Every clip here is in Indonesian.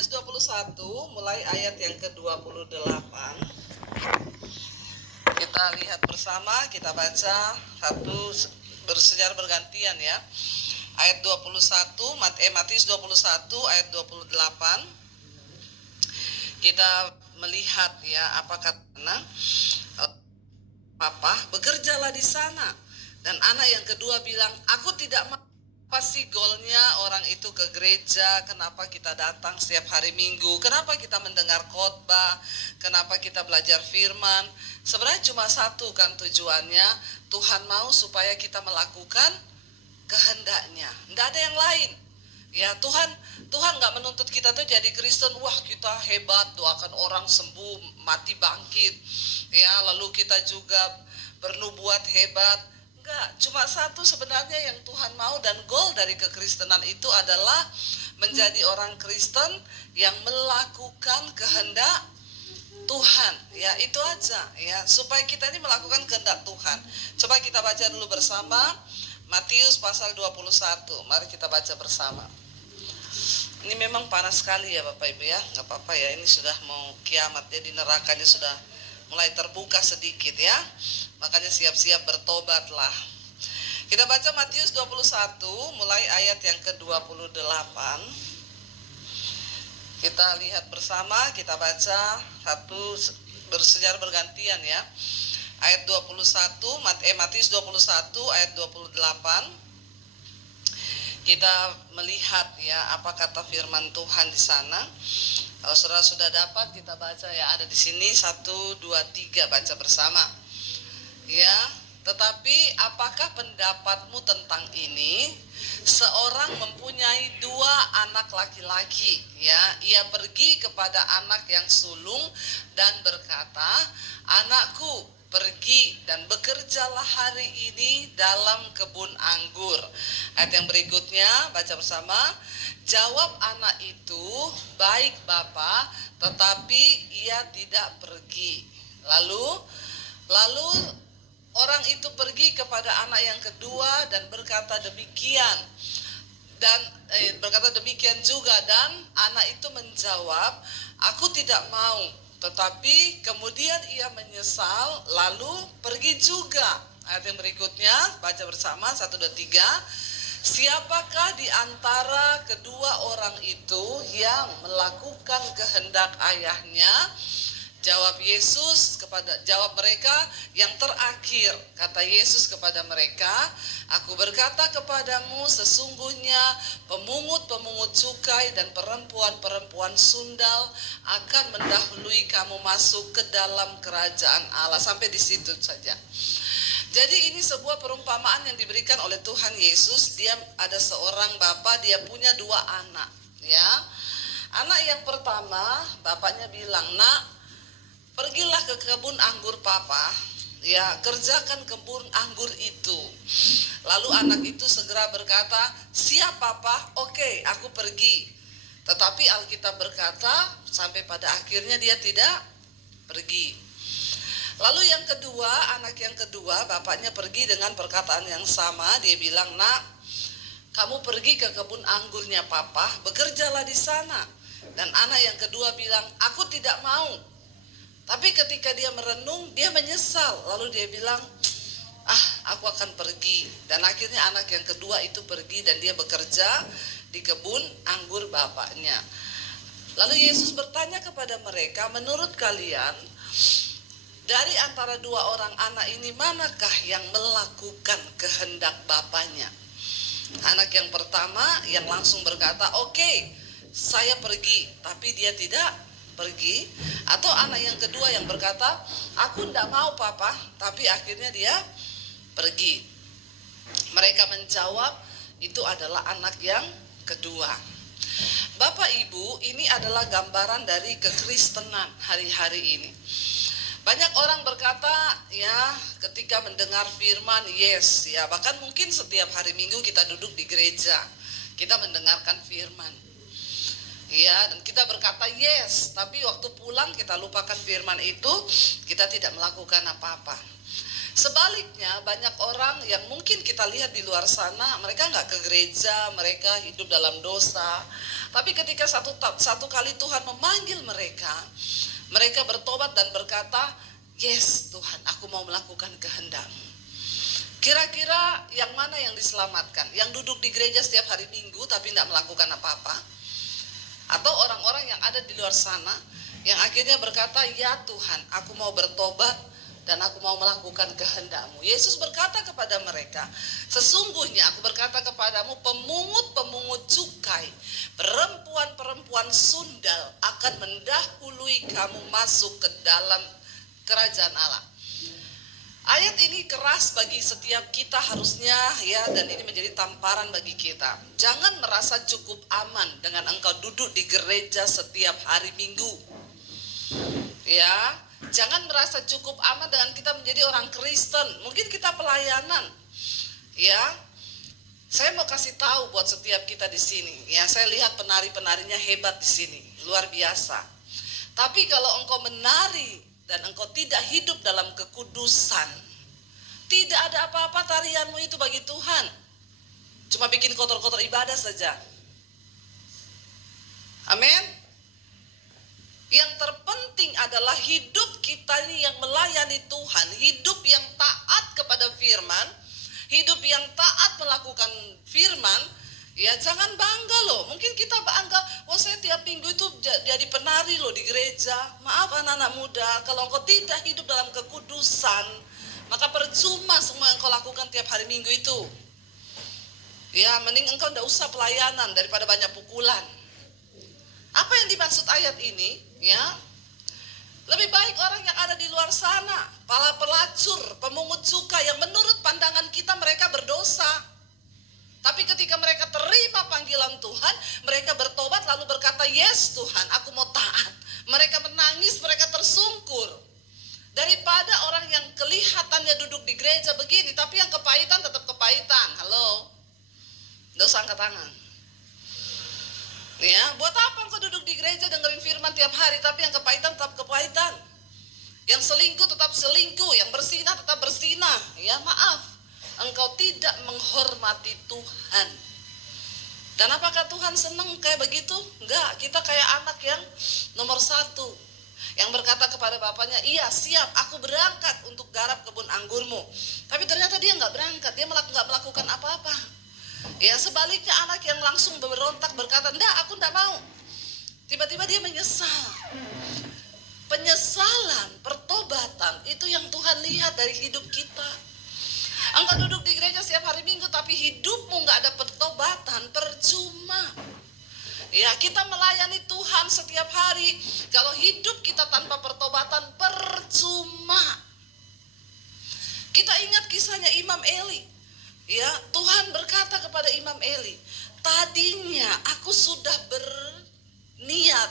Matius 21 mulai ayat yang ke-28. Kita lihat bersama, kita baca secara bergantian ya. Ayat 21, Matius 21 ayat 28. Kita melihat ya apa kata Papa, bekerjalah di sana. Dan anak yang kedua bilang, aku tidak mau. Apa sih goalnya orang itu ke gereja? Kenapa kita datang setiap hari Minggu? Kenapa kita mendengar khotbah? Kenapa kita belajar firman? Sebenarnya cuma satu kan tujuannya, Tuhan mau supaya kita melakukan kehendaknya. Tidak ada yang lain. Ya Tuhan nggak menuntut kita tuh jadi Kristen, wah kita hebat, doakan orang sembuh, mati bangkit. Ya, lalu kita juga bernubuat hebat. Enggak, cuma satu sebenarnya yang Tuhan mau, dan goal dari kekristenan itu adalah menjadi orang Kristen yang melakukan kehendak Tuhan. Ya, itu aja ya, supaya kita ini melakukan kehendak Tuhan. Coba kita baca dulu bersama Matius pasal 21. Mari kita baca bersama. Ini memang panas sekali ya Bapak Ibu ya. Gak apa-apa ya, ini sudah mau kiamat. Jadi nerakanya sudah mulai terbuka sedikit ya. Makanya siap-siap bertobatlah. Kita baca Matius 21 mulai ayat yang ke-28. Kita lihat bersama, kita baca secara bergantian ya. Ayat 21, Matius 21 ayat 28. Kita melihat ya apa kata firman Tuhan di sana. Kalau saudara sudah dapat, kita baca ya, ada di sini 1, 2, 3, baca bersama. Ya, tetapi apakah pendapatmu tentang ini? Seorang mempunyai 2 anak laki-laki, ya. Ia pergi kepada anak yang sulung dan berkata, anakku, pergi dan bekerjalah hari ini dalam kebun anggur. Ayat yang berikutnya, baca bersama. Jawab anak itu, baik Bapa, tetapi ia tidak pergi. Lalu orang itu pergi kepada anak yang kedua dan berkata demikian. Dan berkata demikian juga, dan anak itu menjawab, aku tidak mau. Tetapi kemudian ia menyesal, lalu pergi juga. Ayat yang berikutnya, baca bersama 1, 2, 3. Siapakah di antara kedua orang itu yang melakukan kehendak ayahnya? Jawab mereka, yang terakhir. Kata Yesus kepada mereka, aku berkata kepadamu, sesungguhnya pemungut-pemungut cukai dan perempuan-perempuan sundal akan mendahului kamu masuk ke dalam kerajaan Allah. Sampai di situ saja. Jadi ini sebuah perumpamaan yang diberikan oleh Tuhan Yesus. Dia ada seorang bapa, dia punya 2 anak, ya. Anak yang pertama, bapaknya bilang, nak, pergilah ke kebun anggur papa, ya, kerjakan kebun anggur itu. Lalu anak itu segera berkata, siap papa, oke, aku pergi. Tetapi Alkitab berkata, sampai pada akhirnya dia tidak pergi. Lalu yang kedua, anak yang kedua, bapaknya pergi dengan perkataan yang sama. Dia bilang, nak, kamu pergi ke kebun anggurnya papa, bekerjalah di sana. Dan anak yang kedua bilang, aku tidak mau. Tapi ketika dia merenung, dia menyesal. Lalu dia bilang, aku akan pergi. Dan akhirnya anak yang kedua itu pergi dan dia bekerja di kebun anggur bapaknya. Lalu Yesus bertanya kepada mereka, menurut kalian, dari antara 2 orang anak ini, manakah yang melakukan kehendak bapaknya? Anak yang pertama yang langsung berkata, oke, saya pergi, tapi dia tidak pergi. Atau anak yang kedua yang berkata, aku tidak mau papa, tapi akhirnya dia pergi. Mereka menjawab, itu adalah anak yang kedua. Bapak Ibu, ini adalah gambaran dari kekristenan hari-hari ini. Banyak orang berkata, ya, ketika mendengar firman, yes, ya, bahkan mungkin setiap hari Minggu kita duduk di gereja, kita mendengarkan firman. Ya, dan kita berkata yes, tapi waktu pulang kita lupakan firman itu, kita tidak melakukan apa-apa. Sebaliknya, banyak orang yang mungkin kita lihat di luar sana, mereka nggak ke gereja, mereka hidup dalam dosa, Tapi ketika satu kali Tuhan memanggil mereka, mereka bertobat dan berkata, yes Tuhan, aku mau melakukan kehendak-Mu. Kira-kira yang mana yang diselamatkan? Yang duduk di gereja setiap hari Minggu tapi tidak melakukan apa-apa? Atau orang-orang yang ada di luar sana yang akhirnya berkata, ya Tuhan, aku mau bertobat dan aku mau melakukan kehendak-Mu. Yesus berkata kepada mereka, sesungguhnya aku berkata kepadamu, pemungut-pemungut cukai, perempuan-perempuan sundal akan mendahului kamu masuk ke dalam kerajaan Allah. Ayat ini keras bagi setiap kita harusnya ya, dan ini menjadi tamparan bagi kita. Jangan merasa cukup aman dengan engkau duduk di gereja setiap hari Minggu. Ya, jangan merasa cukup aman dengan kita menjadi orang Kristen. Mungkin kita pelayanan. Ya. Saya mau kasih tahu buat setiap kita di sini. Ya, saya lihat penari-penarinya hebat di sini, luar biasa. Tapi kalau engkau menari dan engkau tidak hidup dalam kekudusan, tidak ada apa-apa tarianmu itu bagi Tuhan. Cuma bikin kotor-kotor ibadah saja. Amin. Yang terpenting adalah hidup kita ini yang melayani Tuhan, hidup yang taat kepada firman, hidup yang taat melakukan firman. Ya, jangan bangga loh. Mungkin kita bangga, wah saya tiap minggu itu jadi penari loh di gereja. Maaf anak-anak muda, kalau engkau tidak hidup dalam kekudusan, maka percuma semua yang engkau lakukan tiap hari Minggu itu. Ya, mending engkau tidak usah pelayanan daripada banyak pukulan. Apa yang dimaksud ayat ini? Ya, lebih baik orang yang ada di luar sana, para pelacur, pemungut cukai yang menurut pandangan kita mereka berdosa. Tapi ketika mereka terima panggilan Tuhan, mereka bertobat lalu berkata, yes Tuhan, aku mau taat. Mereka menangis, mereka tersungkur. Daripada orang yang kelihatannya duduk di gereja begini, tapi yang kepahitan tetap kepahitan. Halo? Nggak usah angkat tangan. Ya, buat apa engkau duduk di gereja dengerin firman tiap hari, tapi yang kepahitan tetap kepahitan. Yang selingkuh tetap selingkuh, yang bersinah tetap bersinah. Ya, maaf. Engkau tidak menghormati Tuhan. Dan apakah Tuhan senang kayak begitu? Enggak, kita kayak anak yang nomor 1, yang berkata kepada bapaknya, iya siap, aku berangkat untuk garap kebun anggurmu. Tapi ternyata dia enggak berangkat, dia enggak melakukan apa-apa. Ya, sebaliknya anak yang langsung berontak berkata, enggak, aku enggak mau. Tiba-tiba dia menyesal. Penyesalan, pertobatan, itu yang Tuhan lihat dari hidup kita. Engkau duduk di gereja setiap hari Minggu tapi hidupmu gak ada pertobatan, percuma. Ya, kita melayani Tuhan setiap hari, kalau hidup kita tanpa pertobatan, percuma. Kita ingat kisahnya Imam Eli. Ya, Tuhan berkata kepada Imam Eli, tadinya aku sudah berniat,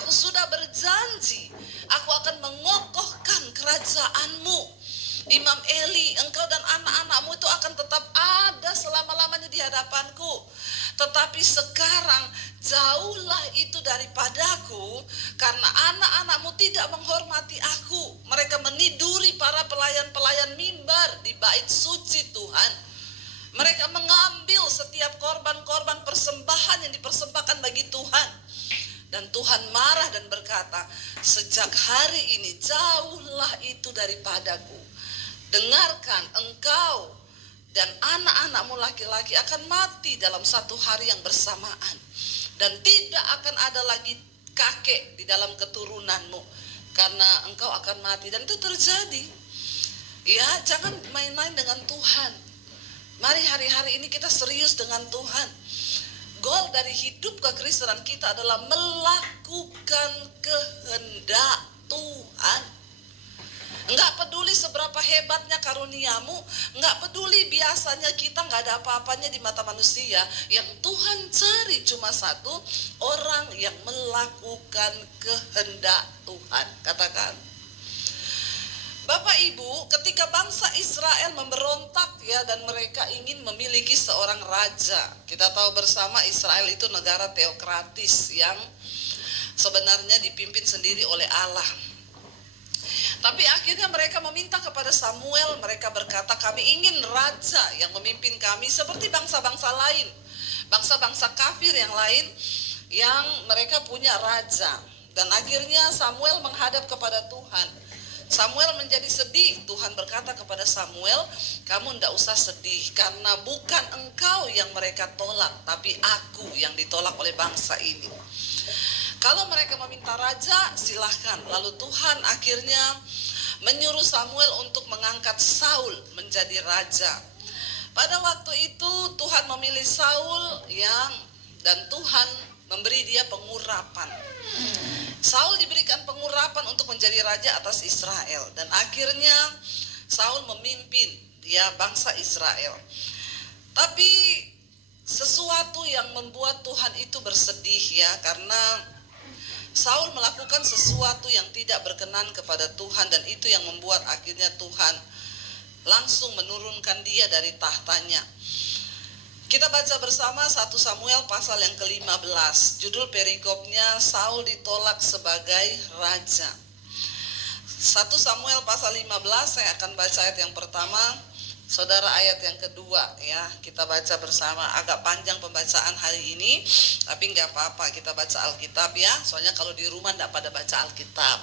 aku sudah berjanji, aku akan mengokohkan kerajaanmu. Imam Eli, engkau dan anak-anakmu itu akan tetap ada selama-lamanya di hadapanku. Tetapi sekarang jauhlah itu daripadaku, karena anak-anakmu tidak menghormati aku. Mereka meniduri para pelayan-pelayan mimbar di bait suci Tuhan. Mereka mengambil setiap korban-korban persembahan yang dipersembahkan bagi Tuhan. Dan Tuhan marah dan berkata, sejak hari ini jauhlah itu daripadaku. Dengarkan, engkau dan anak-anakmu laki-laki akan mati dalam satu hari yang bersamaan. Dan tidak akan ada lagi kakek di dalam keturunanmu, karena engkau akan mati. Dan itu terjadi. Ya, jangan main-main dengan Tuhan. Mari hari-hari ini kita serius dengan Tuhan. Goal dari hidup kekristenan kita adalah melakukan kehendak Tuhan. Enggak peduli seberapa hebatnya karuniamu, enggak peduli biasanya kita enggak ada apa-apanya di mata manusia. Yang Tuhan cari cuma satu, orang yang melakukan kehendak Tuhan. Katakan. Bapak Ibu, ketika bangsa Israel memberontak ya, dan mereka ingin memiliki seorang raja. Kita tahu bersama Israel itu negara teokratis yang sebenarnya dipimpin sendiri oleh Allah. Tapi akhirnya mereka meminta kepada Samuel, mereka berkata, kami ingin raja yang memimpin kami seperti bangsa-bangsa lain, bangsa-bangsa kafir yang lain. yang mereka punya raja. Dan akhirnya Samuel menghadap kepada Tuhan. Samuel menjadi sedih. Tuhan berkata kepada Samuel, kamu tidak usah sedih, karena bukan engkau yang mereka tolak, tapi aku yang ditolak oleh bangsa ini. Kalau mereka meminta raja, silahkan. Lalu Tuhan akhirnya menyuruh Samuel untuk mengangkat Saul menjadi raja. Pada waktu itu Tuhan memilih Saul dan Tuhan memberi dia pengurapan. Saul diberikan pengurapan untuk menjadi raja atas Israel, dan akhirnya Saul memimpin bangsa Israel. Tapi sesuatu yang membuat Tuhan itu bersedih karena Saul melakukan sesuatu yang tidak berkenan kepada Tuhan, dan itu yang membuat akhirnya Tuhan langsung menurunkan dia dari tahtanya. Kita baca bersama 1 Samuel pasal yang ke-15. Judul perikopnya, Saul ditolak sebagai raja. 1 Samuel pasal 15, saya akan baca ayat yang pertama, saudara ayat yang kedua Kita baca bersama. Agak panjang pembacaan hari ini, tapi nggak apa-apa, kita baca Alkitab soalnya kalau di rumah nggak pada baca Alkitab.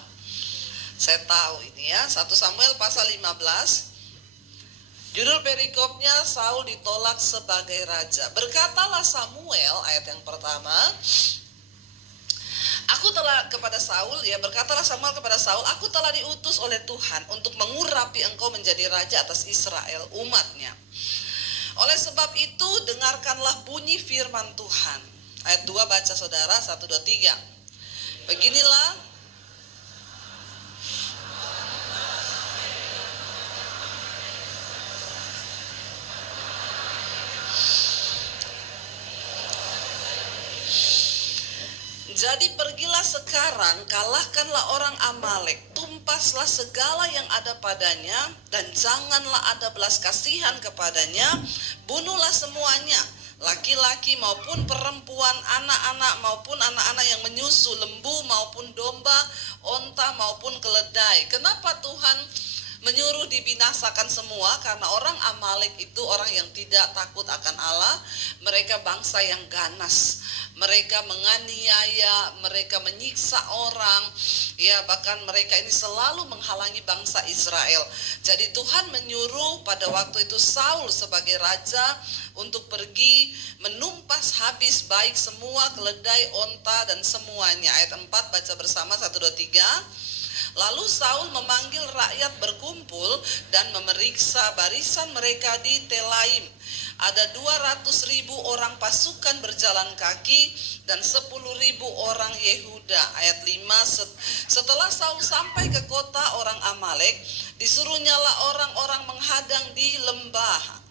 Saya tahu ini 1 Samuel pasal 15. Judul perikopnya, Saul ditolak sebagai raja. Berkatalah Samuel, ayat yang pertama, berkatalah Samuel kepada Saul, aku telah diutus oleh Tuhan untuk mengurapi engkau menjadi raja atas Israel, umatnya. Oleh sebab itu, dengarkanlah bunyi firman Tuhan. Ayat 2 baca saudara, 1, 2, 3. Beginilah jadi pergilah sekarang, kalahkanlah orang Amalek, tumpaslah segala yang ada padanya, dan janganlah ada belas kasihan kepadanya, bunuhlah semuanya, laki-laki maupun perempuan, anak-anak maupun anak-anak yang menyusu, lembu maupun domba, onta maupun keledai. Kenapa Tuhan menyuruh dibinasakan semua? Karena orang Amalek itu orang yang tidak takut akan Allah. Mereka bangsa yang ganas, mereka menganiaya, mereka menyiksa orang, bahkan mereka ini selalu menghalangi bangsa Israel. Jadi Tuhan menyuruh pada waktu itu Saul sebagai raja untuk pergi menumpas habis baik semua keledai, onta dan semuanya. Ayat 4 baca bersama, 1, 2, 3. Lalu Saul memanggil rakyat berkumpul dan memeriksa barisan mereka di Telaim. Ada 200.000 orang pasukan berjalan kaki dan 10.000 orang Yehuda. Ayat 5, setelah Saul sampai ke kota orang Amalek, disuruhnyalah orang-orang menghadang di lembah.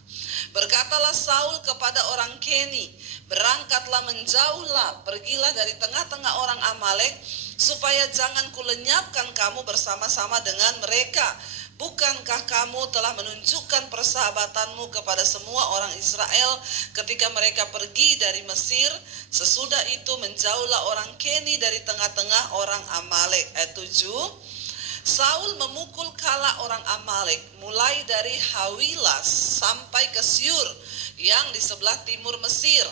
Berkatalah Saul kepada orang Keni, berangkatlah menjauhlah, pergilah dari tengah-tengah orang Amalek, supaya jangan kulenyapkan kamu bersama-sama dengan mereka. Bukankah kamu telah menunjukkan persahabatanmu kepada semua orang Israel ketika mereka pergi dari Mesir? Sesudah itu menjauhlah orang Keni dari tengah-tengah orang Amalek. Ayat 7. Saul memukul kala orang Amalek mulai dari Hawilas sampai ke Syur yang di sebelah timur Mesir.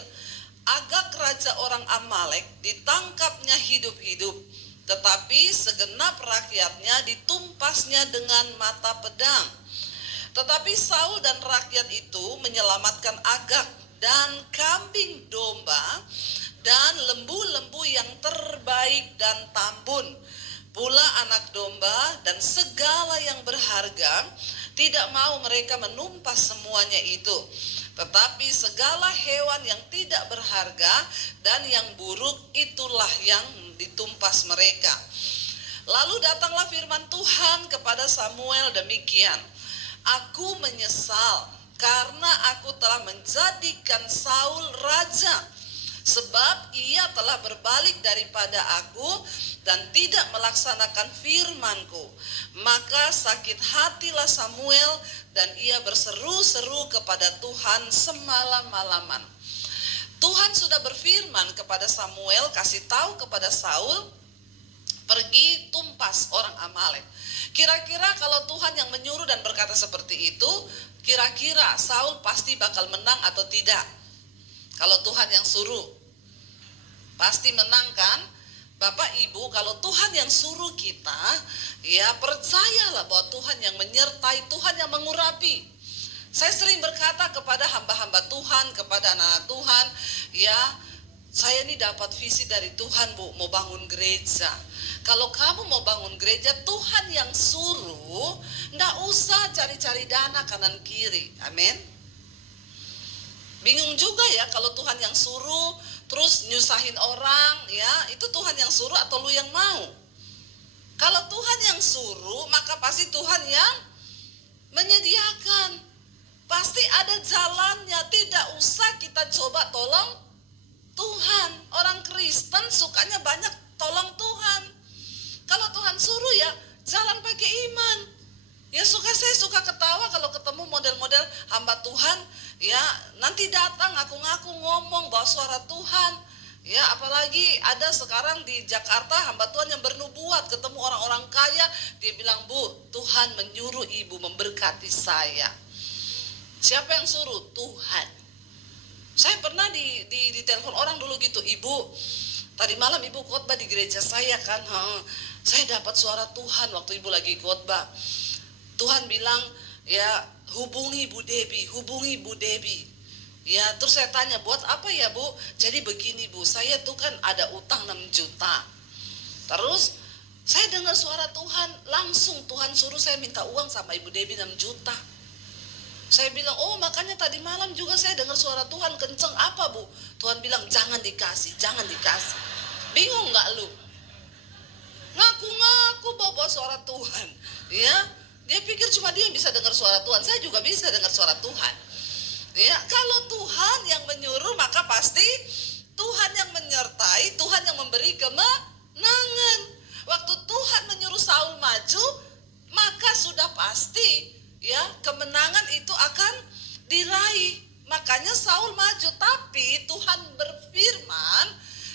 Agag raja orang Amalek ditangkapnya hidup-hidup, tetapi segenap rakyatnya ditumpasnya dengan mata pedang. Tetapi Saul dan rakyat itu menyelamatkan Agag dan kambing domba dan lembu-lembu yang terbaik dan tambun, pula anak domba dan segala yang berharga. Tidak mau mereka menumpas semuanya itu, tetapi segala hewan yang tidak berharga dan yang buruk itulah yang ditumpas mereka. Lalu datanglah firman Tuhan kepada Samuel demikian, aku menyesal karena aku telah menjadikan Saul raja, sebab ia telah berbalik daripada aku dan tidak melaksanakan firman-Ku. Maka sakit hatilah Samuel dan ia berseru-seru kepada Tuhan semalam-malaman. Tuhan sudah berfirman kepada Samuel, kasih tahu kepada Saul, pergi tumpas orang Amalek. Kira-kira kalau Tuhan yang menyuruh dan berkata seperti itu, kira-kira Saul pasti bakal menang atau tidak? Kalau Tuhan yang suruh, Pasti menang kan? Bapak Ibu, kalau Tuhan yang suruh kita, ya percayalah bahwa Tuhan yang menyertai, Tuhan yang mengurapi. Saya sering berkata kepada hamba-hamba Tuhan, kepada anak-anak Tuhan, ya saya ini dapat visi dari Tuhan Bu, mau bangun gereja. Kalau kamu mau bangun gereja, Tuhan yang suruh, nggak usah cari-cari dana kanan kiri. Amin. Bingung juga ya kalau Tuhan yang suruh terus nyusahin orang, ya itu Tuhan yang suruh atau lu yang mau? Kalau Tuhan yang suruh, maka pasti Tuhan yang menyediakan. Pasti ada jalannya, tidak usah kita coba tolong Tuhan. Orang Kristen sukanya banyak tolong Tuhan. Kalau Tuhan suruh ya jalan pakai iman. Ya saya suka ketawa kalau ketemu model-model hamba Tuhan, ya nanti datang ngaku-ngaku ngomong bawa suara Tuhan. Ya apalagi ada sekarang di Jakarta hamba Tuhan yang bernubuat, ketemu orang-orang kaya, dia bilang, Bu, Tuhan menyuruh ibu memberkati saya. Siapa yang suruh? Tuhan. Saya pernah di telepon orang dulu gitu, Ibu, tadi malam ibu khotbah di gereja saya kan, saya dapat suara Tuhan waktu ibu lagi khotbah. Tuhan bilang, ya hubungi Bu Debbie. Ya terus saya tanya, buat apa ya Bu? Jadi begini Bu, saya tuh kan ada utang 6 juta. Terus saya dengar suara Tuhan, langsung Tuhan suruh saya minta uang sama Ibu Debbie 6 juta. Saya bilang, oh makanya tadi malam juga saya dengar suara Tuhan kenceng. Apa Bu? Tuhan bilang, jangan dikasih. Bingung gak lu? Ngaku-ngaku bawa suara Tuhan, ya. Dia pikir cuma dia yang bisa dengar suara Tuhan. Saya juga bisa dengar suara Tuhan. Ya, kalau Tuhan yang menyuruh, maka pasti Tuhan yang menyertai, Tuhan yang memberi kemenangan. Waktu Tuhan menyuruh Saul maju, maka sudah pasti ya kemenangan itu akan diraih. Makanya Saul maju, tapi Tuhan berfirman,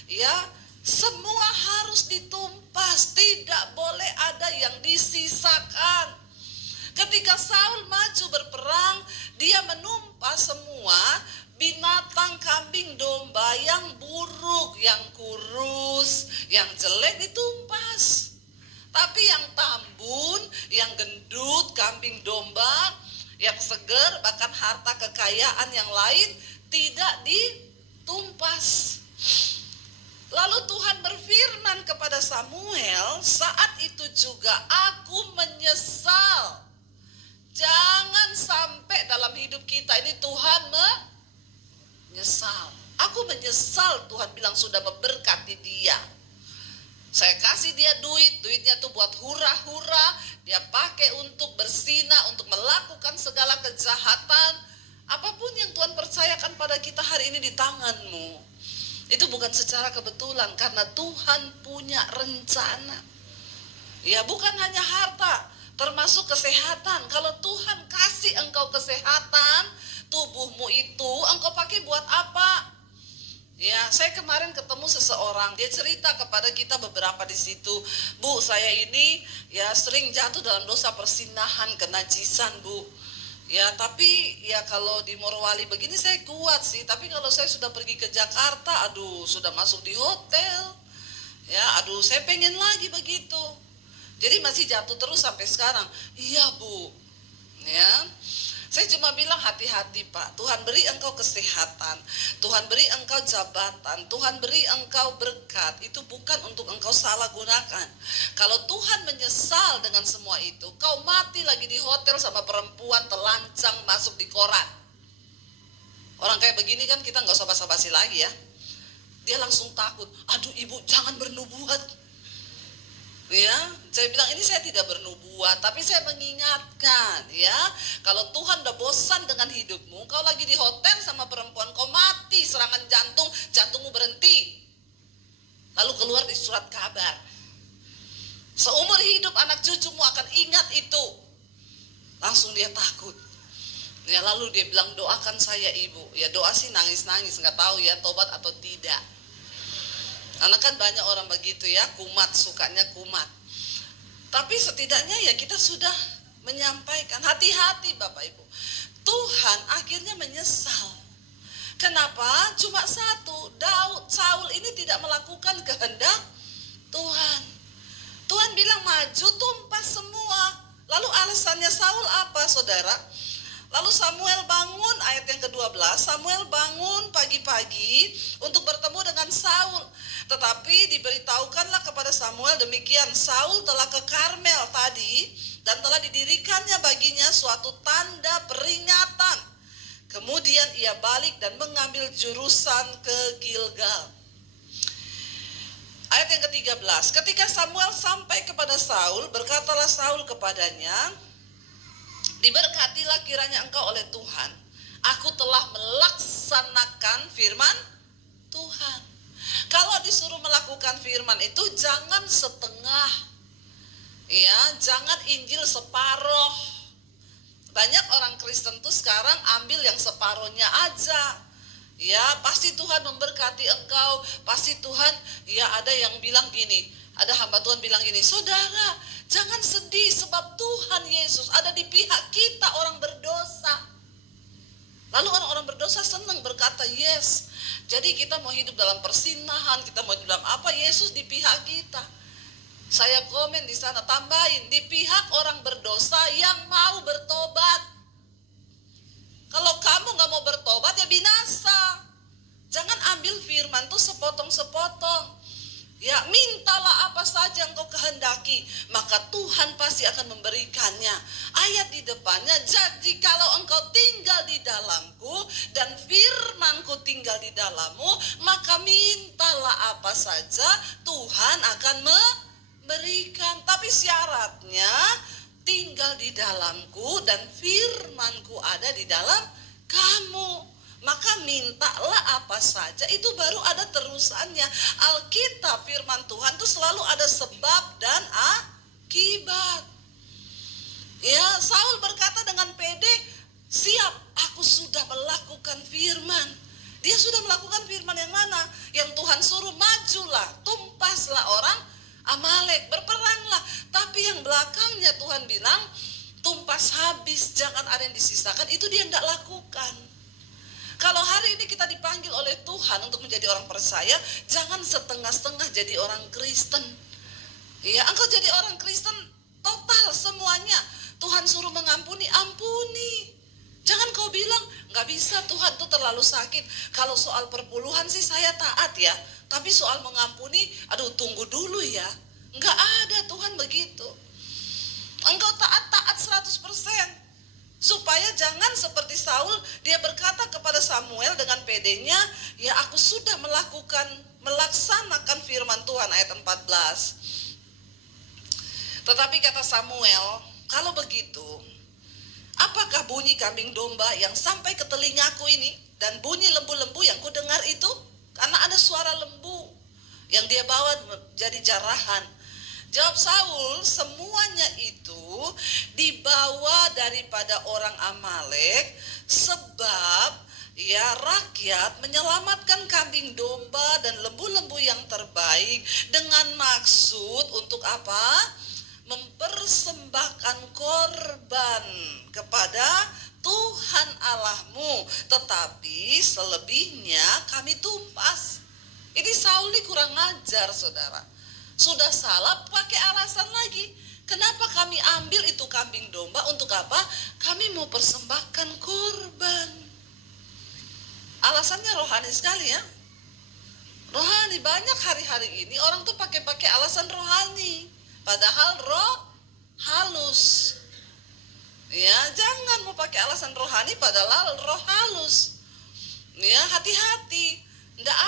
ya semua harus ditumpas, tidak boleh ada yang disisakan. Ketika Saul maju berperang, dia menumpas semua binatang kambing domba yang buruk, yang kurus, yang jelek ditumpas. Tapi yang tambun, yang gendut, kambing domba, yang seger, bahkan harta kekayaan yang lain tidak ditumpas. Lalu Tuhan berfirman kepada Samuel, saat itu juga aku menyesal. Jangan sampai dalam hidup kita ini Tuhan menyesal. Aku menyesal, Tuhan bilang sudah memberkati dia. Saya kasih dia duitnya tuh buat hura-hura, dia pakai untuk berzina, untuk melakukan segala kejahatan. Apapun yang Tuhan percayakan pada kita hari ini di tanganmu, itu bukan secara kebetulan, karena Tuhan punya rencana. Ya bukan hanya harta, termasuk kesehatan. Kalau Tuhan kasih engkau kesehatan, tubuhmu itu engkau pakai buat apa? Ya, saya kemarin ketemu seseorang, dia cerita kepada kita beberapa di situ, Bu, saya ini ya sering jatuh dalam dosa persinahan, kenajisan, Bu. Ya, tapi ya kalau di Morowali begini saya kuat sih, tapi kalau saya sudah pergi ke Jakarta, aduh, sudah masuk di hotel. Ya, aduh, saya pengen lagi begitu. Jadi masih jatuh terus sampai sekarang. Iya Bu. Ya. Saya cuma bilang hati-hati Pak. Tuhan beri engkau kesehatan, Tuhan beri engkau jabatan, Tuhan beri engkau berkat. Itu bukan untuk engkau salah gunakan. Kalau Tuhan menyesal dengan semua itu, kau mati lagi di hotel sama perempuan telanjang masuk di koran. Orang kayak begini kan kita gak usah basa-basi lagi ya. Dia langsung takut. Aduh ibu jangan bernubuat. Ya, saya bilang ini saya tidak bernubuat, tapi saya mengingatkan ya, kalau Tuhan udah bosan dengan hidupmu, kau lagi di hotel sama perempuan, kau mati serangan jantung, jantungmu berhenti, lalu keluar di surat kabar. Seumur hidup anak cucumu akan ingat itu. Langsung dia takut. Ya, lalu dia bilang doakan saya ibu. Ya doa sih nangis-nangis, nggak tahu ya tobat atau tidak. Karena kan banyak orang begitu ya, kumat, sukanya kumat. Tapi setidaknya ya kita sudah menyampaikan, hati-hati Bapak Ibu. Tuhan akhirnya menyesal. Kenapa? Cuma satu, Saul ini tidak melakukan kehendak Tuhan. Tuhan bilang maju, tumpas semua. Lalu alasannya Saul apa, saudara? Lalu Samuel bangun, ayat yang ke-12, Samuel bangun pagi-pagi untuk bertemu dengan Saul. Tetapi diberitahukanlah kepada Samuel demikian, Saul telah ke Karmel tadi dan telah didirikannya baginya suatu tanda peringatan. Kemudian ia balik dan mengambil jurusan ke Gilgal. Ayat yang ke-13, ketika Samuel sampai kepada Saul, berkatalah Saul kepadanya, diberkatilah kiranya engkau oleh Tuhan. Aku telah melaksanakan firman Tuhan. Kalau disuruh melakukan firman itu jangan setengah. Ya, jangan Injil separoh. Banyak orang Kristen tuh sekarang ambil yang separohnya aja. Ya, pasti Tuhan memberkati engkau, pasti Tuhan, ya ada yang bilang gini, ada hamba Tuhan bilang gini, saudara, jangan sedih sebab Tuhan Yesus ada di pihak kita orang berdosa. Lalu orang-orang berdosa senang berkata, yes, jadi kita mau hidup dalam persinahan, kita mau hidup dalam apa, Yesus di pihak kita. Saya komen di sana, tambahin, di pihak orang berdosa yang mau bertobat. Kalau kamu gak mau bertobat ya binasa. Jangan ambil firman tuh sepotong-sepotong. Ya, mintalah apa saja engkau kehendaki, maka Tuhan pasti akan memberikannya. Ayat di depannya, jadi kalau engkau tinggal di dalamku dan firmanku tinggal di dalammu, maka mintalah apa saja, Tuhan akan memberikan. Tapi syaratnya tinggal di dalamku dan firmanku ada di dalam kamu. Maka mintalah apa saja, itu baru ada terusannya. Alkitab firman Tuhan itu selalu ada sebab dan akibat. Ya, Saul berkata dengan pede, siap, aku sudah melakukan firman. Dia sudah melakukan firman yang mana? Yang Tuhan suruh, majulah, tumpaslah orang Amalek, berperanglah. Tapi yang belakangnya Tuhan bilang, tumpas habis, jangan ada yang disisakan, itu dia tidak lakukan. Kalau hari ini kita dipanggil oleh Tuhan untuk menjadi orang percaya, jangan setengah-setengah jadi orang Kristen. Ya, engkau jadi orang Kristen total semuanya. Tuhan suruh mengampuni, ampuni. Jangan kau bilang, gak bisa, Tuhan tuh terlalu sakit. Kalau soal perpuluhan sih saya taat ya, tapi soal mengampuni, aduh tunggu dulu ya. Gak ada, Tuhan begitu. Engkau taat 100%. Supaya jangan seperti Saul, dia berkata kepada Samuel dengan pedenya, ya aku sudah melaksanakan firman Tuhan, ayat 14. Tetapi kata Samuel, kalau begitu, apakah bunyi kambing domba yang sampai ke telingaku ini, dan bunyi lembu-lembu yang kudengar itu? Karena ada suara lembu yang dia bawa jadi jarahan. Jawab Saul, semuanya itu dibawa daripada orang Amalek, sebab ya rakyat menyelamatkan kambing domba dan lembu-lembu yang terbaik dengan maksud untuk apa? Mempersembahkan korban kepada Tuhan Allahmu, tetapi selebihnya kami tumpas. Ini Saul ini kurang ajar, saudara. Sudah salah pakai alasan lagi. Kenapa kami ambil itu kambing domba, untuk apa? Kami mau persembahkan korban. Alasannya rohani sekali ya. Rohani, banyak hari-hari ini orang tuh pakai alasan rohani, padahal roh halus. Ya, jangan mau pakai alasan rohani padahal roh halus. Ya, hati-hati. Nggak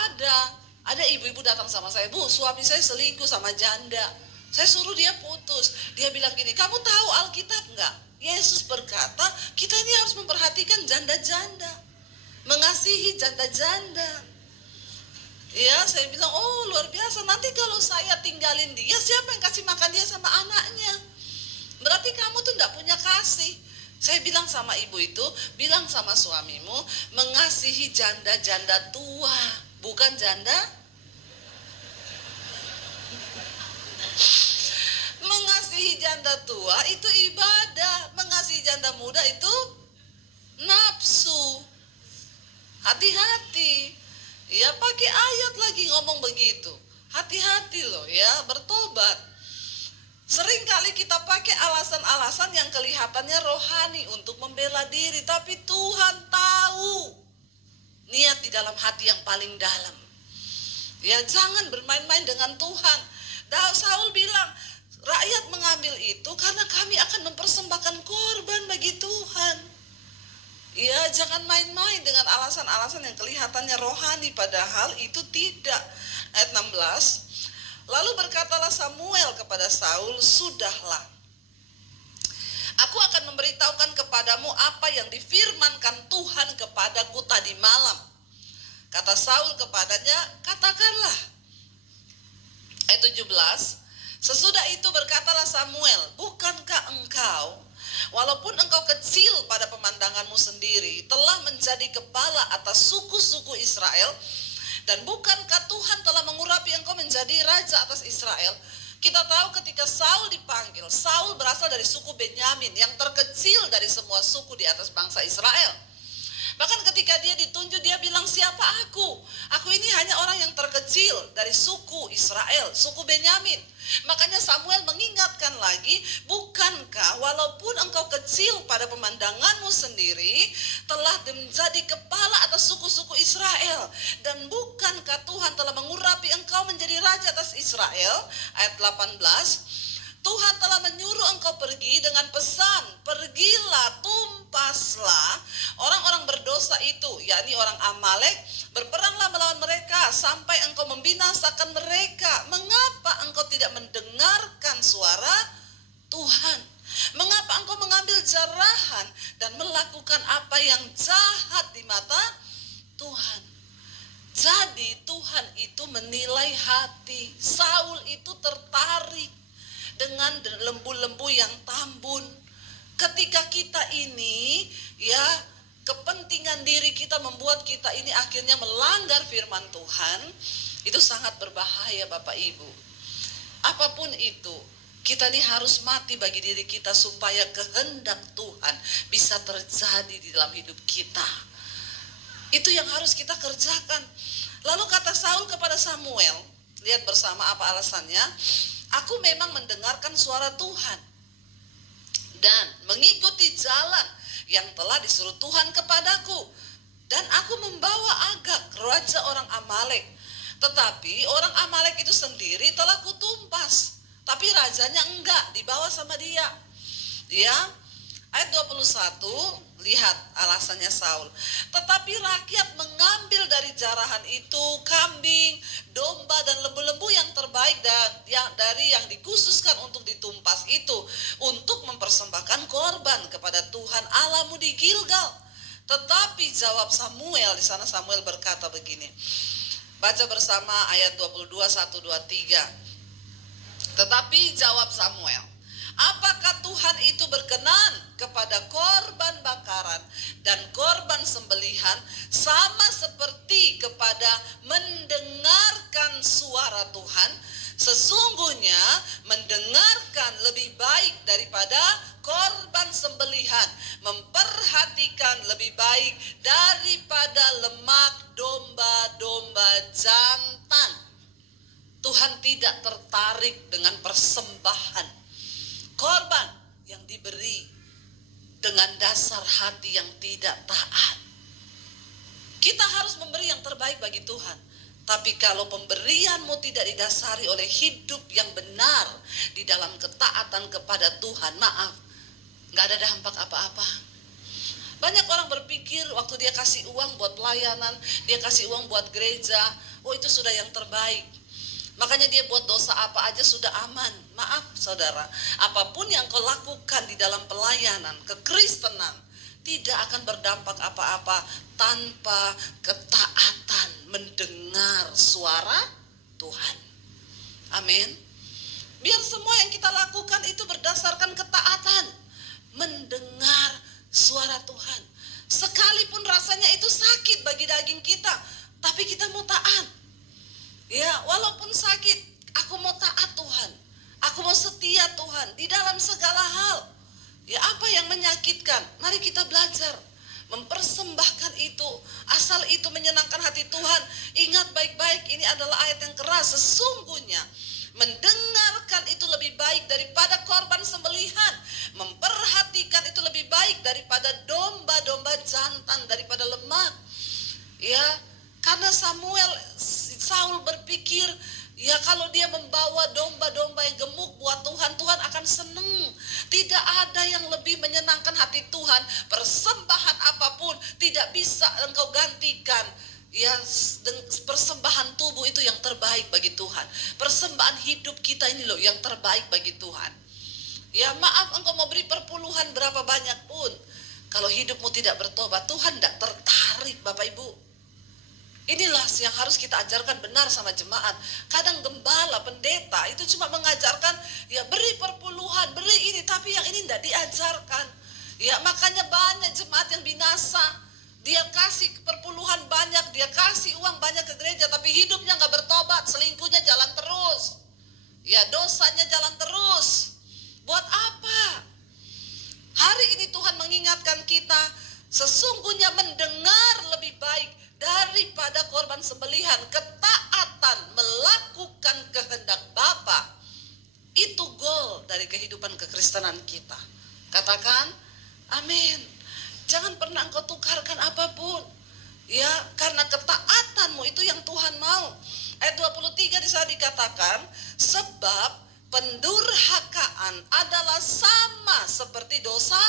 ada ibu-ibu datang sama saya, Bu, suami saya selingkuh sama janda. Saya suruh dia putus. Dia bilang gini, kamu tahu Alkitab nggak? Yesus berkata, kita ini harus memperhatikan janda-janda, mengasihi janda-janda. Ya, saya bilang, oh luar biasa. Nanti kalau saya tinggalin dia, siapa yang kasih makan dia sama anaknya? Berarti kamu tuh nggak punya kasih. Saya bilang sama ibu itu, bilang sama suamimu, mengasihi janda-janda tua, bukan janda. Mengasihi janda tua itu ibadah, mengasihi janda muda itu nafsu. Hati-hati. Ya, pakai ayat lagi ngomong begitu. Hati-hati loh ya, bertobat. Seringkali kita pakai alasan-alasan yang kelihatannya rohani untuk membela diri, tapi Tuhan tahu niat di dalam hati yang paling dalam. Ya, jangan bermain-main dengan Tuhan. Saul bilang, rakyat mengambil itu karena kami akan mempersembahkan korban bagi Tuhan. Ya, jangan main-main dengan alasan-alasan yang kelihatannya rohani, padahal itu tidak. Ayat 16, lalu berkatalah Samuel kepada Saul, sudahlah, aku akan memberitahukan kepadamu apa yang difirmankan Tuhan kepadaku tadi malam. Kata Saul kepadanya, katakanlah. Ayat 17, sesudah itu berkatalah Samuel, bukankah engkau, walaupun engkau kecil pada pemandanganmu sendiri, telah menjadi kepala atas suku-suku Israel, dan bukankah Tuhan telah mengurapi engkau menjadi raja atas Israel? Kita tahu ketika Saul dipanggil, Saul berasal dari suku Benyamin, yang terkecil dari semua suku di atas bangsa Israel. Bahkan ketika dia ditunjuk, dia bilang, siapa aku? Aku ini hanya orang yang terkecil dari suku Israel, suku Benyamin. Makanya Samuel mengingatkan lagi, bukankah walaupun engkau kecil pada pemandanganmu sendiri, telah menjadi kepala atas suku-suku Israel, dan bukankah Tuhan telah mengurapi engkau menjadi raja atas Israel? Ayat 18, Tuhan telah menyuruh engkau pergi dengan pesan, pergilah, tumpaslah orang-orang berdosa itu, yakni orang Amalek, berperanglah melawan mereka sampai engkau membinasakan mereka. Mengapa engkau tidak mendengarkan suara Tuhan? Mengapa engkau mengambil jarahan dan melakukan apa yang jahat di mata Tuhan? Jadi Tuhan itu menilai hati. Saul itu tertarik dengan lembu-lembu yang tambun. Ketika kita ini, ya, kepentingan diri kita membuat kita ini akhirnya melanggar firman Tuhan, itu sangat berbahaya Bapak Ibu. Apapun itu, kita ini harus mati bagi diri kita supaya kehendak Tuhan bisa terjadi di dalam hidup kita. Itu yang harus kita kerjakan. Lalu kata Saul kepada Samuel, lihat bersama apa alasannya. Aku memang mendengarkan suara Tuhan dan mengikuti jalan yang telah disuruh Tuhan kepadaku, dan aku membawa Agag, raja orang Amalek. Tetapi orang Amalek itu sendiri telah kutumpas, tapi rajanya enggak, dibawa sama dia. Ya, ayat 21, lihat alasannya Saul. Tetapi rakyat mengambil dari jarahan itu kambing, domba, dan lembu-lembu yang terbaik dari yang dikhususkan untuk ditumpas itu, untuk mempersembahkan korban kepada Tuhan Allahmu di Gilgal. Tetapi jawab Samuel, di sana Samuel berkata begini. Baca bersama ayat 22, 1, 2, 3. Tetapi jawab Samuel, apakah Tuhan itu berkenan kepada korban bakaran dan korban sembelihan sama seperti kepada mendengarkan suara Tuhan? Sesungguhnya mendengarkan lebih baik daripada korban sembelihan, memperhatikan lebih baik daripada lemak domba-domba jantan. Tuhan tidak tertarik dengan persembahan korban yang diberi dengan dasar hati yang tidak taat. Kita harus memberi yang terbaik bagi Tuhan. Tapi kalau pemberianmu tidak didasari oleh hidup yang benar di dalam ketaatan kepada Tuhan, maaf, gak ada dampak apa-apa. Banyak orang berpikir waktu dia kasih uang buat pelayanan, dia kasih uang buat gereja, oh itu sudah yang terbaik. Makanya dia buat dosa apa aja sudah aman. Maaf saudara, apapun yang kau lakukan di dalam pelayanan kekristenan tidak akan berdampak apa-apa tanpa ketaatan mendengar suara Tuhan. Amin. Biar semua yang kita lakukan itu berdasarkan ketaatan, mendengar suara Tuhan. Sekalipun rasanya itu sakit bagi daging kita, tapi kita mau taat. Ya, walaupun sakit, aku mau taat Tuhan. Aku mau setia Tuhan di dalam segala hal. Ya, apa yang menyakitkan? Mari kita belajar. mempersembahkan itu, asal itu menyenangkan hati Tuhan. Ingat baik-baik, ini adalah ayat yang keras. Sesungguhnya mendengarkan itu lebih baik daripada korban sembelihan, memperhatikan itu lebih baik daripada domba-domba jantan, daripada lemak. Ya, karena Saul berpikir, ya kalau dia membawa domba-domba yang gemuk buat Tuhan, Tuhan akan senang. Tidak ada yang lebih menyenangkan hati Tuhan. Persembahan apapun tidak bisa engkau gantikan. Ya, persembahan tubuh itu yang terbaik bagi Tuhan. Persembahan hidup kita ini loh yang terbaik bagi Tuhan. Ya, maaf engkau mau beri perpuluhan berapa banyak pun, kalau hidupmu tidak bertobat, Tuhan tidak tertarik, Bapak Ibu. Inilah yang harus kita ajarkan benar sama jemaat. Kadang gembala, pendeta itu cuma mengajarkan, ya beri perpuluhan, beri ini, tapi yang ini tidak diajarkan. Ya, makanya banyak jemaat yang binasa. Dia kasih perpuluhan banyak, dia kasih uang banyak ke gereja, tapi hidupnya nggak bertobat, selingkuhnya jalan terus. Ya, dosanya jalan terus. Buat apa? Hari ini Tuhan mengingatkan kita, sesungguhnya mendengar lebih baik daripada korban sembelihan. Ketaatan melakukan kehendak Bapa, itu goal dari kehidupan kekristenan kita. Katakan amin. Jangan pernah engkau tukarkan apapun. Ya, karena ketaatanmu itu yang Tuhan mau. Ayat 23 di sana dikatakan, sebab pendurhakaan adalah sama seperti dosa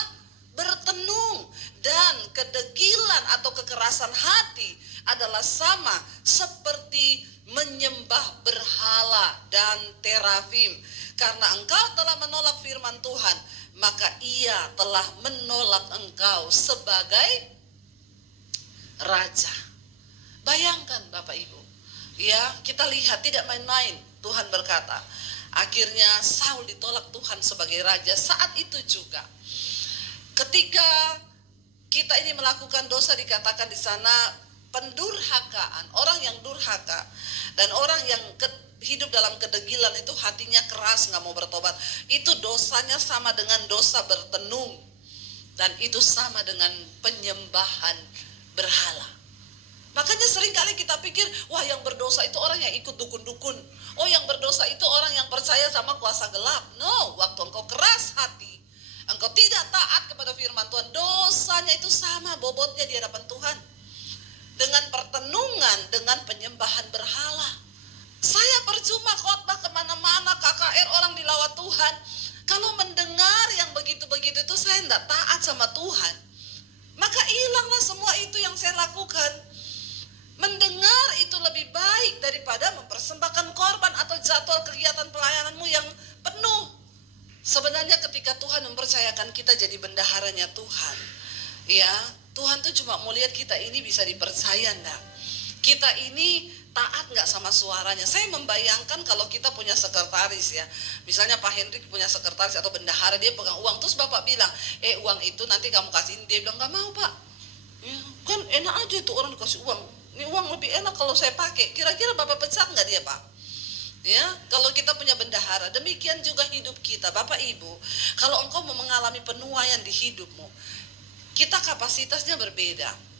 bertenung, dan kedegilan atau kekerasan hati adalah sama seperti menyembah berhala dan terafim. Karena engkau telah menolak firman Tuhan, maka ia telah menolak engkau sebagai raja. Bayangkan Bapak Ibu, ya, kita lihat tidak main-main. Tuhan berkata, akhirnya Saul ditolak Tuhan sebagai raja. Saat itu juga, ketika kita ini melakukan dosa, dikatakan di sana pendurhakaan, orang yang durhaka dan orang yang hidup dalam kedegilan itu hatinya keras, nggak mau bertobat. Itu dosanya sama dengan dosa bertenung, dan itu sama dengan penyembahan berhala. Makanya seringkali kita pikir, wah yang berdosa itu orang yang ikut dukun-dukun. Oh, yang berdosa itu orang yang percaya sama kuasa gelap. No, waktu engkau keras hati, engkau tidak taat kepada firman Tuhan, dosanya itu sama bobotnya di hadapan Tuhan dengan pertenungan, dengan penyembahan berhala. Saya percuma khotbah kemana-mana, KKR orang dilawat Tuhan, kalau mendengar yang begitu-begitu itu saya tidak taat sama Tuhan, maka hilanglah semua itu yang saya lakukan. Mendengar itu lebih baik daripada mempersembahkan korban atau jadwal kegiatan pelayananmu yang penuh. Sebenarnya ketika Tuhan mempercayakan kita jadi bendaharanya Tuhan, ya, Tuhan tuh cuma mau lihat kita ini bisa dipercaya enggak. Kita ini taat nggak sama suaranya. Saya membayangkan kalau kita punya sekretaris, ya, misalnya Pak Hendrik punya sekretaris atau bendahara, dia pegang uang, terus Bapak bilang, uang itu nanti kamu kasihin. Dia bilang, nggak mau Pak. Ya, kan enak aja tuh orang dikasih uang. Ini uang lebih enak kalau saya pakai. Kira-kira Bapak pecat nggak dia Pak? Ya, kalau kita punya bendahara, demikian juga hidup kita, Bapak Ibu. Kalau engkau mau mengalami penuaian di hidupmu, kita kapasitasnya berbeda.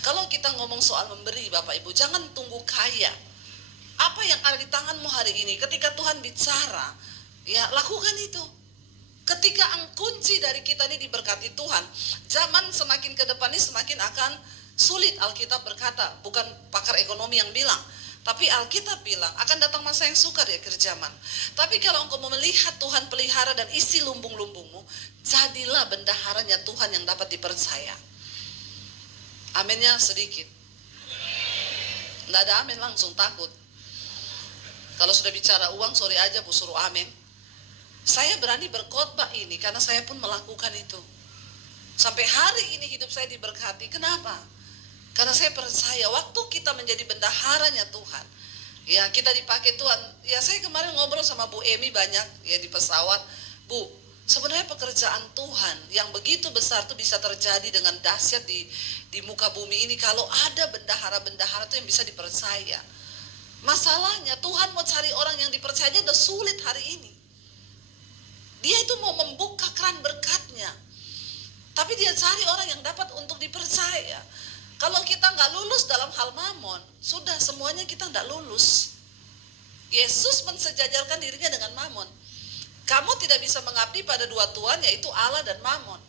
Kalau kita ngomong soal memberi, Bapak Ibu, jangan tunggu kaya. Apa yang ada di tanganmu hari ini, ketika Tuhan bicara, ya lakukan itu. Ketika kunci dari kita ini diberkati Tuhan, zaman semakin ke depan ini semakin akan sulit. Alkitab berkata, bukan pakar ekonomi yang bilang, tapi Alkitab bilang akan datang masa yang sukar di akhir zaman. Tapi kalau engkau mau melihat Tuhan pelihara dan isi lumbung-lumbungmu, jadilah bendaharanya Tuhan yang dapat dipercaya. Aminnya sedikit. Nggak ada amin, langsung takut. Kalau sudah bicara uang, sorry aja Bu, suruh amin. Saya berani berkhotbah ini karena saya pun melakukan itu. Sampai hari ini hidup saya diberkati. Kenapa? Karena saya percaya waktu kita menjadi bendaharanya Tuhan, ya kita dipakai Tuhan. Ya, saya kemarin ngobrol sama Bu Emi banyak ya di pesawat. Bu, sebenarnya pekerjaan Tuhan yang begitu besar itu bisa terjadi dengan dahsyat di muka bumi ini kalau ada bendahara-bendahara itu yang bisa dipercaya. Masalahnya Tuhan mau cari orang yang dipercaya udah sulit hari ini. Dia itu mau membuka keran berkatnya. Tapi dia cari orang yang dapat untuk dipercaya. Kalau kita nggak lulus dalam hal mamon, sudah semuanya kita nggak lulus. Yesus mensejajarkan dirinya dengan mamon. Kamu tidak bisa mengabdi pada dua tuan, yaitu Allah dan mamon.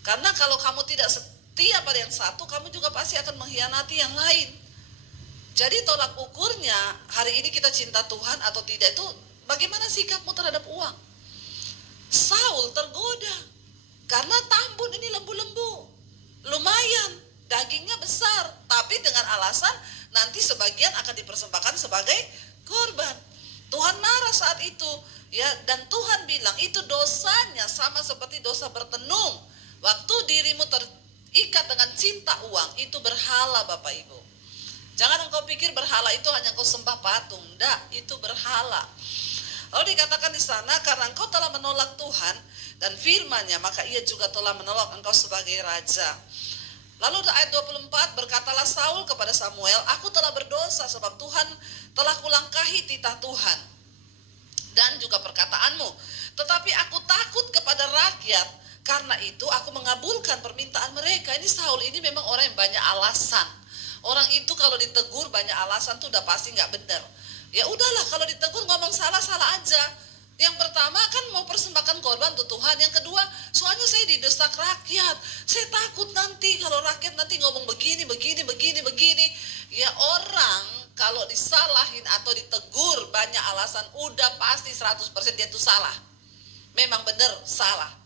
Karena kalau kamu tidak setia pada yang satu, kamu juga pasti akan mengkhianati yang lain. Jadi tolak ukurnya, hari ini kita cinta Tuhan atau tidak, itu bagaimana sikapmu terhadap uang. Saul tergoda, karena Tambun ini lembu-lembu, lumayan, dagingnya besar, tapi dengan alasan nanti sebagian akan dipersembahkan sebagai korban. Tuhan marah saat itu, ya, dan Tuhan bilang itu dosanya sama seperti dosa bertenung. Waktu dirimu terikat dengan cinta uang, itu berhala, Bapak Ibu. Jangan engkau pikir berhala itu hanya engkau sembah patung, enggak, itu berhala. Lalu dikatakan di sana, karena engkau telah menolak Tuhan dan firman-Nya, maka Ia juga telah menolak engkau sebagai raja. Lalu ayat 24, berkatalah Saul kepada Samuel, aku telah berdosa sebab Tuhan telah kulangkahi titah Tuhan dan juga perkataanmu. Tetapi aku takut kepada rakyat, karena itu aku mengabulkan permintaan mereka. Ini Saul ini memang orang yang banyak alasan. Orang itu kalau ditegur banyak alasan tuh udah pasti nggak benar. Ya udahlah, kalau ditegur ngomong salah-salah aja. Yang pertama kan mau persembahkan korban untuk Tuhan. Yang kedua, soalnya saya didesak rakyat. Saya takut nanti kalau rakyat nanti ngomong begini. Ya orang kalau disalahin atau ditegur banyak alasan, udah pasti 100% dia tuh salah. Memang benar salah.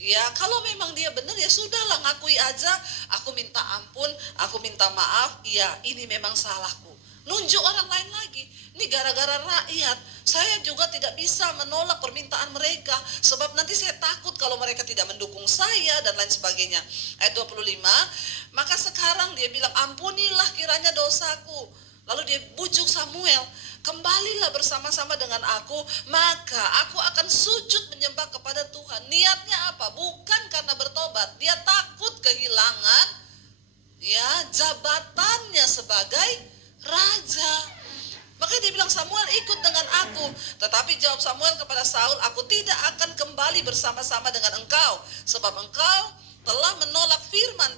Ya kalau memang dia benar ya sudahlah, ngakui aja, aku minta ampun, aku minta maaf, ya ini memang salahku. Nunjuk orang lain lagi, ini gara-gara rakyat, saya juga tidak bisa menolak permintaan mereka, sebab nanti saya takut kalau mereka tidak mendukung saya dan lain sebagainya. Ayat 25, maka sekarang dia bilang, ampunilah kiranya dosaku. Lalu dia bujuk Samuel, kembalilah bersama-sama dengan aku, maka aku akan sujud menyembah kepada Tuhan. Niatnya apa? Bukan karena bertobat, dia takut kehilangan ya jabatannya sebagai raja. Makanya dia bilang, Samuel ikut dengan aku. Tetapi jawab Samuel kepada Saul, aku tidak akan kembali bersama-sama dengan engkau, sebab engkau telah menolak firman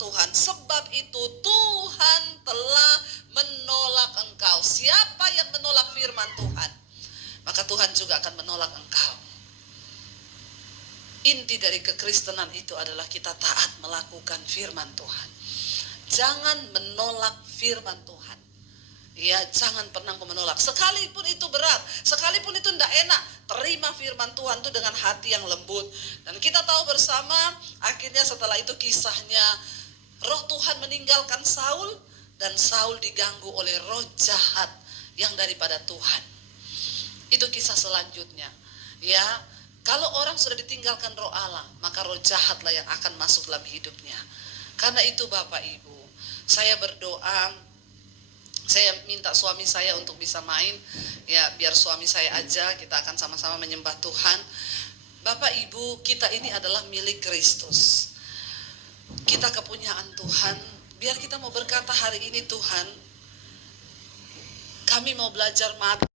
Tuhan. Sebab itu Tuhan telah menolak engkau. Siapa yang menolak firman Tuhan, maka Tuhan juga akan menolak engkau. Inti dari kekristenan itu adalah kita taat melakukan firman Tuhan. Jangan menolak firman Tuhan. Ya, jangan pernah menolak. Sekalipun itu berat, sekalipun itu tidak enak, terima firman Tuhan itu dengan hati yang lembut. Dan kita tahu bersama, akhirnya setelah itu kisahnya, roh Tuhan meninggalkan Saul, dan Saul diganggu oleh roh jahat yang daripada Tuhan. Itu kisah selanjutnya. Ya, kalau orang sudah ditinggalkan roh Allah, maka roh jahatlah yang akan masuk dalam hidupnya. Karena itu Bapak Ibu, saya berdoa, saya minta suami saya untuk bisa main, ya biar suami saya aja, kita akan sama-sama menyembah Tuhan. Bapak Ibu, kita ini adalah milik Kristus. Kita kepunyaan Tuhan. Biar kita mau berkata hari ini, Tuhan, kami mau belajar mati